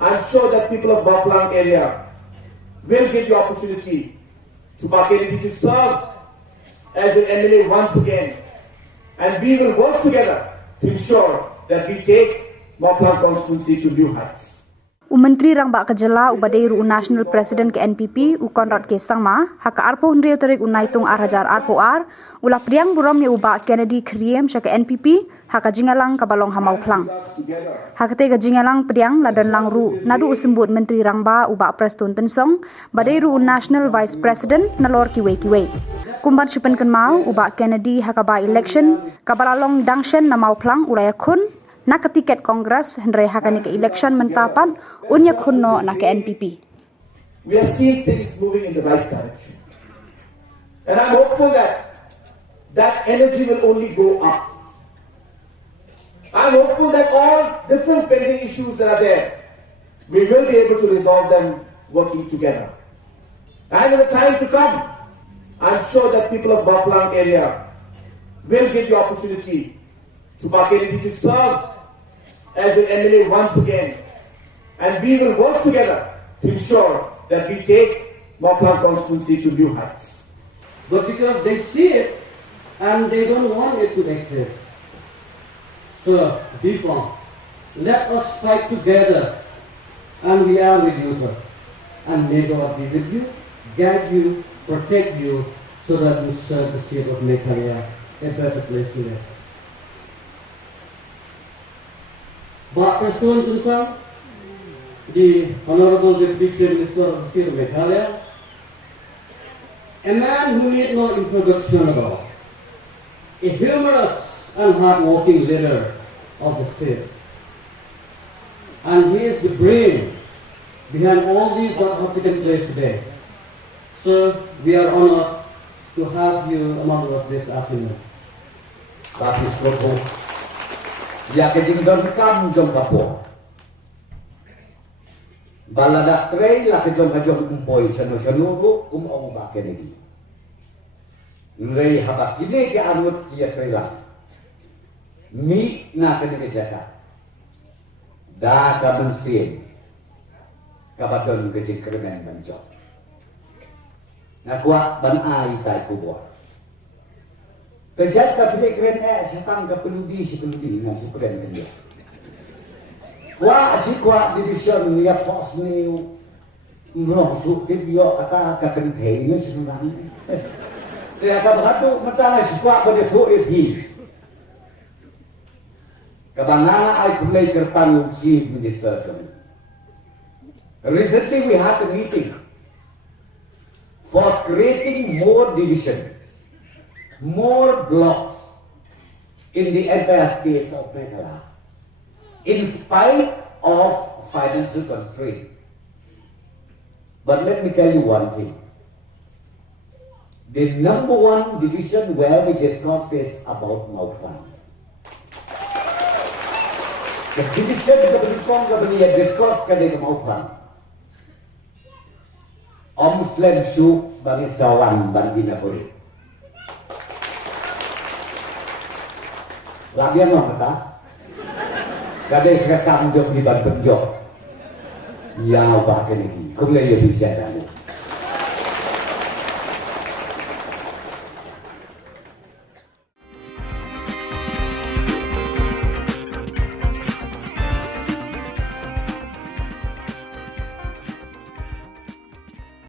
I'm sure that people of Pdiang area will get the opportunity to serve as an MLA once again, and we will work together to ensure that we take Pdiang constituency to new heights. Menteri Rangba Kejela Ubadeiru National President ke NPP Conrad ke Sangma haka arpo hundreu tarik unaitung arajar arpo ulah Pdiang buram ya uba Kennedy kriem syaka NPP haka jingalang kabalong hamau plang haka tega jingalang Pdiang ladan langru nadu usembut Menteri Rangba uba Preston Tensong Badeiru National Vice President nalor kiwe kumban syupen kenmau uba Kennedy haka ba election kabalalong dangshen namau plang ulaya kun nak tiket kongres hendrai hakani ke election mentapan unya kunno nak ke NPP. We are seeing things moving in the right direction, and I'm hopeful that that energy will only go up. I'm hopeful that all different pending issues that are there, we will be able to resolve them working together. And in the time to come, I'm sure that people of Pdiang area will get the opportunity to serve as an MLA once again, and we will work together to ensure that we take Pdiang constituency to new heights. But because they see it and they don't want it to exist. So, before, let us fight together, and we are with you, sir. And may God be with you, guide you, protect you, so that you serve the state of Meghalaya a better place to live. Pak Preston Tensong, the Honorable Deputy Minister of the State of Meghalaya, a man who need no introduction at all, a humorous and hard-working leader of the state. And he is the brain behind all these that have taken place today. So we are honored to have you among us this afternoon. Kapis Loko, ya ketinggalan kam jom kapo. Baladak trei la kejom umpoi sano bu au ba Kennedy. Lei habak ini ke anut kia trei la. Mi na Kennedy jaka. Da ka bensin. Kabadon kecil kerengan menjok. Na kuat ban ai tai kubur. Kejat ka pilih keren siapang ka peludi na si keren dia. Wah si kuat division ni pos ni no su ke bio kata ka kenteng ni senang. Ya ka beratu mata si kuat pada tu di. Kabangana ai kulai kerpan si minister. Recently we had a meeting for creating more division, more blocks in the entire state of Meghalaya, in spite of financial constraint. But let me tell you one thing. The number one division where we discuss is about Pdiang. The division that we discuss is about Pdiang. Muslim su bagi sawan bagi napuri. Labian apa kata? Kadai sekarang jom di bantu jom. Yang apa kini? Kau boleh bisa saja.